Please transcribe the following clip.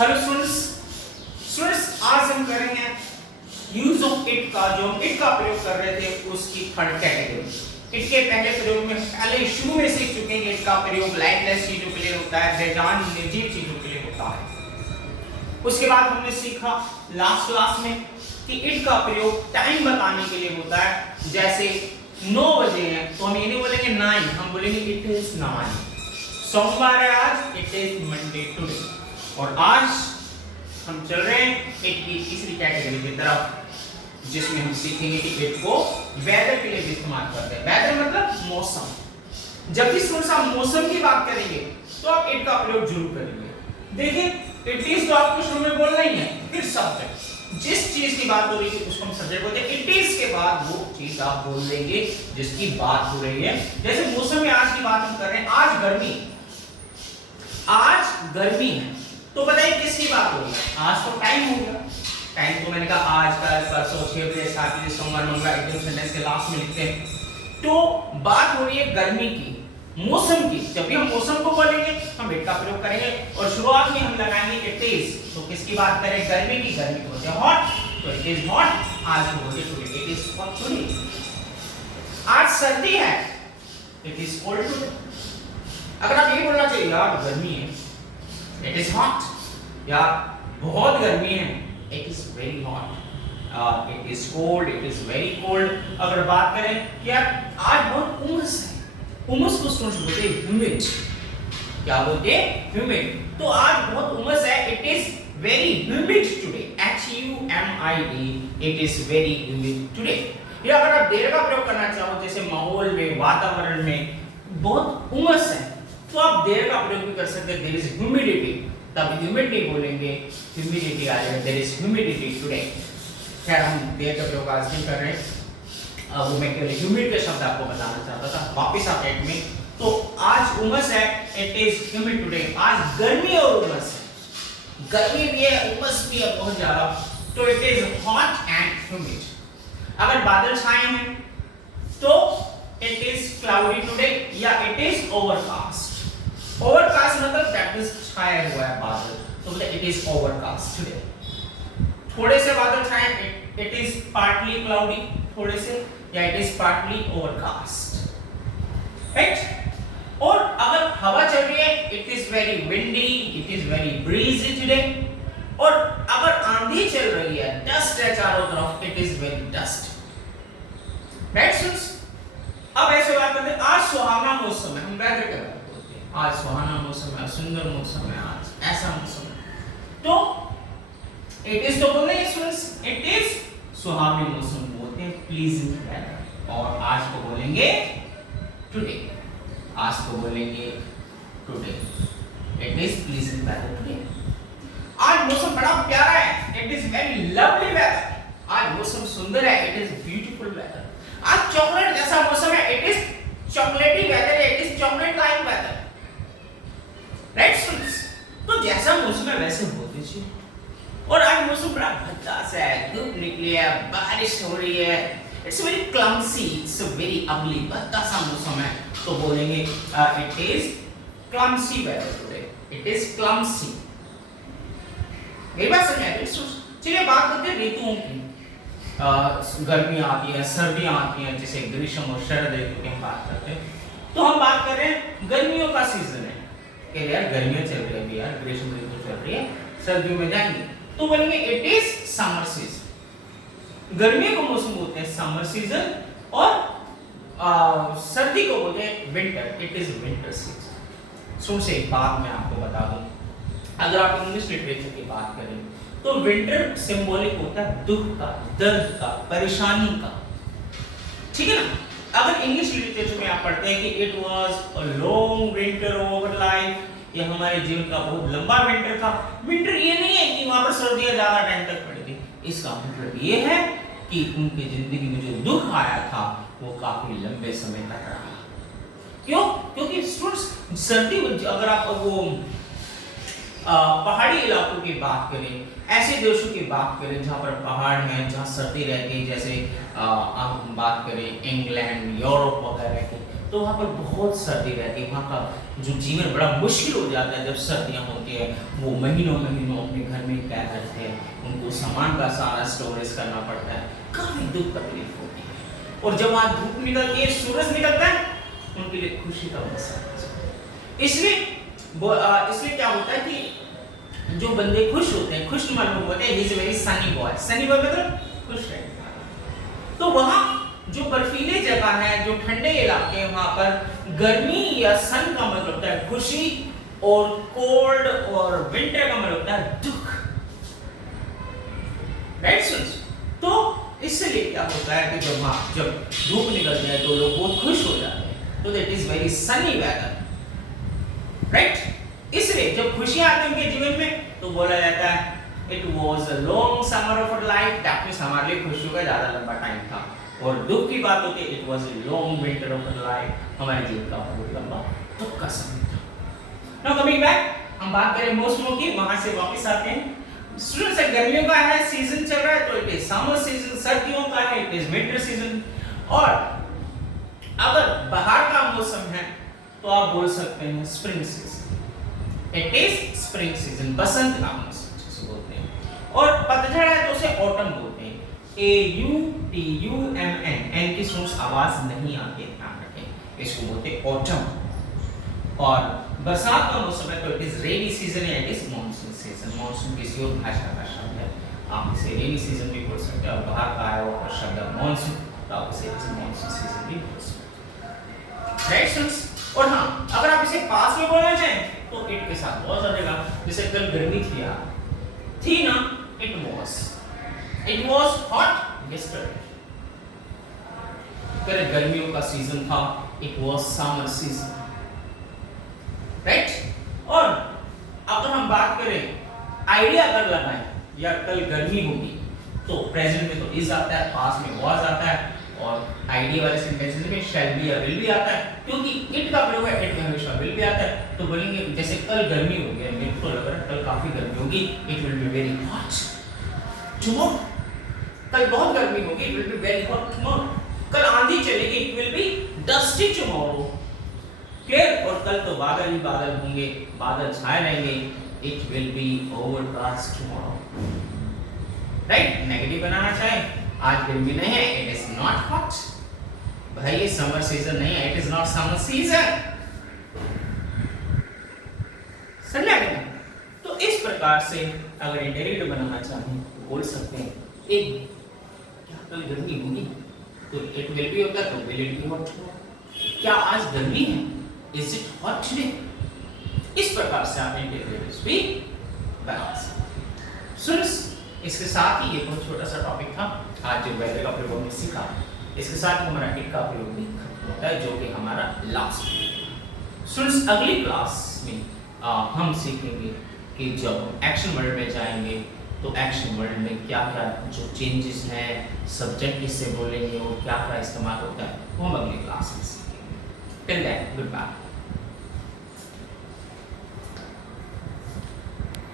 Hello students आज हम करेंगे यूज ऑफ इट का, जो हम इट का प्रयोग कर रहे थे उसकी थर्ड कैटेगरी। इट के पहले प्रयोग में पहले शुरू में सीख चुके हैं कि इट का प्रयोग लाइटलेस चीजों के लिए होता है, बेजान निर्जीव चीजों के लिए होता है। उसके बाद हमने सीखा लास्ट क्लास में कि इट का प्रयोग टाइम बताने के लिए होता है। जैसे 9 बजे हैं तो हम ये नहीं बोलेंगे 9, हम बोलेंगे इट इज 9। सोमवार है आज, इट इज मंडे टुडे। और आज हम चल रहे हैं इट की तीसरी कैटेगरी की तरफ, जिसमें हम सीखेंगे कि इट को वेदर के लिए भी इस्तेमाल करते हैं। वेदर मतलब मौसम। जब भी थोड़ा मौसम की बात करेंगे तो आप इट का प्रयोग जरूर करेंगे। देखिए इट इज तो आपको शुरू में बोलना ही है, फिर सब्जेक्ट। जिस चीज की बात हो रही है उसको हम सब्जेक्ट बोलते हैं। इट इज के बाद वो चीज आप बोल देंगे जिसकी बात हो रही है। जैसे मौसम में आज की बात हम कर रहे हैं, आज गर्मी है, तो बताइए किसकी बात हो रही है? आज तो टाइम हो गया। टाइम तो मैंने कहा आज, कल, परसों, 6 बजे, 7 बजे, सोमवार, मंगलवार, एकदम सेंटेंस के लास्ट में लिखते हैं। तो बात हो रही है गर्मी की, मौसम की। जब भी हम मौसम को बोलेंगे हम इट का प्रयोग करेंगे और शुरुआत में हम लगाएंगे इट इज। तो किसकी बात करें? गर्मी की। गर्मी को बोलते हैं हॉट, तो इट इज हॉट। आज को बोलते हैं today, it is hot today. आज सर्दी है, इट इज कोल्ड टुडे। अगर आप ये बोलना चाहिए यार गर्मी है, इट इज हॉट, यार बहुत गर्मी है, it is very hot. It is cold, it is very cold. अगर बात करें कि यार आज बहुत उमस है, उमस को स्टूडेंट्स बोलते हैं ह्यूमिड। क्या बोलते हैं? ह्यूमिड। तो आज बहुत उमस है, it is very humid today. HUMID, it is very humid today. या अगर आप देर का प्रयोग करना चाहो, जैसे माहौल में, वातावरण में बहुत उमस है, तो आप देर का प्रयोग भी कर सकते हैं। देयर इज ह्यूमिडिटी, तब ह्यूमिड नहीं बोलेंगे, ह्यूमिडिटी आ जाएगा। There is humidity today. खैर हम देर का प्रयोग आज नहीं कर रहे हैं, वो मैं केवल ह्यूमिड के शब्द आपको बताना चाहता था। वापस आप एट में, तो आज उमस है, इट इज ह्यूमिड टुडे। आज गर्मी और उमस है, गर्मी भी है, उमस भी है बहुत ज्यादा, तो it is hot and humid. अगर बादल छाए हैं तो इट इज क्लाउडी टुडे या इट इज ओवरकास्ट। ओवरकास्ट मतलब दैट इज छाया हुआ है बादल, तो बोले इट इज ओवरकास्ट टुडे। थोड़े से बादल छाए, इट इज पार्टली क्लाउडी, थोड़े से, या it is partly overcast, right. और अगर हवा चल रही है, it is very windy, it is very breezy today. और अगर आंधी चल रही है, डस्ट है चारों तरफ, it is very dust, right students. अब ऐसे बात करते हैं, आज सुहावना मौसम है, हम वेदर के बारे में बोलते हैं। आज सुहावना मौसम है, सुंदर मौसम है, आज ऐसा मौसम है। तो इट इज तो बोलते हैं स्टूडेंट्स, इट इज सुहावनी मौसम बोलते हैं, प्लीजेंट वेदर। और आज को बोलेंगे टुडे, आज को बोलेंगे today, it is pleasant weather today. आज मौसम बड़ा प्यारा है, it is very lovely weather. आज मौसम सुंदर है, इट इज ब्यूटीफुल वेदर। आज चॉकलेट जैसा मौसम है, it is chocolaty weather, it is chocolate like weather, right students. तो जैसा मौसम है वैसे होते चाहिए। और आज मौसम बड़ा भद्दा सा है, धूप निकली है, बारिश हो रही है, it's very clumsy, it's very ugly, भद्दा सा मौसम है, तो बोलेंगे it is clumsy weather today, it is clumsy. मेरी बात समझ आई? चलिए बात करते हैं ऋतुओं की। गर्मी आती है, सर्दियां आती हैं, जैसे ग्रीष्म और शरद ऋतु की हम बात करते हैं। तो हम बात कर रहे हैं गर्मियों का सीजन है, कि यार गर्मियां चल रही है, यार ग्रीष्म ऋतु चल रही है, सर्दियों में जाएंगे तो बोलेंगे इट इज समर सीजन। गर्मियों को मौसम बोलते हैं समर सीजन, और सर्दी को बोलते हैं winter, it is winter season. So से एक बात मैं आपको बता दूं, अगर आप इंग्लिश लिटरेचर की बात करें तो विंटर सिंबॉलिक होता है दुख का, दर्द का, परेशानी का, ठीक है ना। अगर इंग्लिश लिटरेचर में आप पढ़ते हैं कि it was a long winter over life, ये हमारे जीवन का बहुत लंबा विंटर था। विंटर ये नहीं है कि वहां पर सर्दियां ज्यादा टाइम तक पड़ेगी, इसका मतलब ये है कि उनकी जिंदगी में जो दुख आया था वो काफी लंबे समय तक रहा। क्यों? क्योंकि स्टूडेंट्स सर्दी, अगर आप वो पहाड़ी इलाकों की बात करें, ऐसे देशों की बात करें जहाँ पर पहाड़ हैं, जहाँ सर्दी रहती है, जैसे हम बात करें इंग्लैंड, यूरोप वगैरह की, तो वहाँ पर बहुत सर्दी रहती है, वहाँ का जो जीवन बड़ा मुश्किल हो जाता है जब सर्दियाँ होती है। वो महीनों महीनों अपने घर में क्या करते हैं, उनको सामान का सारा स्टोरेज करना पड़ता है, काफ़ी दुख तकलीफ होती है। और जब वहाँ धूप निकलती है, सूरज निकलता है, उनके लिए खुशी का मौसम है। इसलिए क्या होता है कि जो बंदे खुश होते हैं, खुशनुमा लोग होते हैं, he is very Sunny boy. Sunny boy मतलब खुश रहने वाला। तो वहाँ जो बर्फीले जगह है, जो ठंडे इलाके हैं, वहां पर गर्मी या सन का मतलब होता है खुशी, और कोल्ड और विंटर का मतलब होता है दुख। Right students? तो इसलिए क्या होता है कि जब धूप निकलती है तो लोग बहुत खुश हो जाते हैं, तो that is very sunny weather. Right? इसलिए जब खुशियां आती हैं उनके जीवन में तो बोला जाता है it was a long summer of life, that means हमारे लिए खुशियों का ज्यादा लंबा टाइम था। और दुख की बात होती है, it was a long winter of life, हमारे जीवन का बहुत लंबा दुख का समय था। नाउ कमिंग बैक, हम बात करें मौसमों की, वहां से वापस आते हैं। स्टूडेंट्स, गर्मियों का है सीजन चल रहा है तो इट इज समर सीजन, सर्दियों का है इट इज विंटर सीजन, और अगर बाहर का मौसम है तो आप बोल सकते हैं spring season. It is spring season, बसंत का मौसम जिसे बोलते हैं। और पतझड़ है तो उसे ऑटम बोलते हैं। AUTUMN, एन की स्ट्रोक्स आवाज नहीं आती है, ध्यान रखें, इसको बोलते हैं ऑटम। और बरसात का मौसम है तो इट इज रेनी सीजन या it is monsoon season. Monsoon किसी और भाषा का शब्द है, आप इसे रेनी सीजन भी बोल सकते हैं, और बाहर का आया हुआ शब्द है मॉनसून, तो आप इसे मॉनसून सीजन भी बोल सकते हैं। Right students? और हाँ, अगर आप इसे पास में बोलना चाहें तो इट के साथ बहुत ज्यादा, जैसे कल गर्मी थी यार, थी ना, इट वाज हॉट यस्टरडे। कल गर्मियों का सीजन था, it was summer season. Right? और अगर हम बात करें आइडिया अगर लगाएं या कल गर्मी होगी तो प्रेजेंट में तो इज आता है, पास्ट में वाज आता है, और आइडिया वाले सेंटेंसेस में शैल बी या विल भी आता है, क्योंकि इट का प्रयोग है, इट में हमेशा विल भी आता है। तो बोलेंगे जैसे कल गर्मी होगी, मेरे को लग रहा है कल काफी गर्मी होगी, it will be very hot tomorrow. कल बहुत गर्मी होगी, it will be very hot tomorrow. कल आंधी चलेगी, it will B dusty tomorrow. Clear? और कल तो बादल ही बादल होंगे, बादल छाए रहेंगे, it will be overcast tomorrow. Right? Negative बनाना चाहे, आज गर्मी नहीं है, इट इज नॉट हॉट। भाई ये समर सीजन नहीं है, it is not summer season. समझ गए? तो इस प्रकार से अगर इंडायरेक्ट बनाना चाहें तो बोल सकते हैं एक क्या कल गर्मी होगी तो इट विल बी होगा, तो विल इट बी हॉट। क्या आज गर्मी है, इज इट हॉट टुडे? इस प्रकार से आप इंडायरेक्ट भी बना सकते। सुन, इसके साथ ही ये बहुत छोटा सा टॉपिक था आज जो वेदर का प्रयोग हमने सीखा, इसके साथ हमारा इट का प्रयोग भी खत्म होता है, जो कि हमारा लास्ट। स्टूडेंट्स, अगली क्लास में हम सीखेंगे कि जब एक्शन वर्ड में जाएंगे तो एक्शन वर्ड में क्या क्या जो चेंजेस हैं, सब्जेक्ट किससे बोलेंगे और क्या क्या इस्तेमाल होता है, वो हम अगली क्लास में सीखेंगे। Till then, good bye.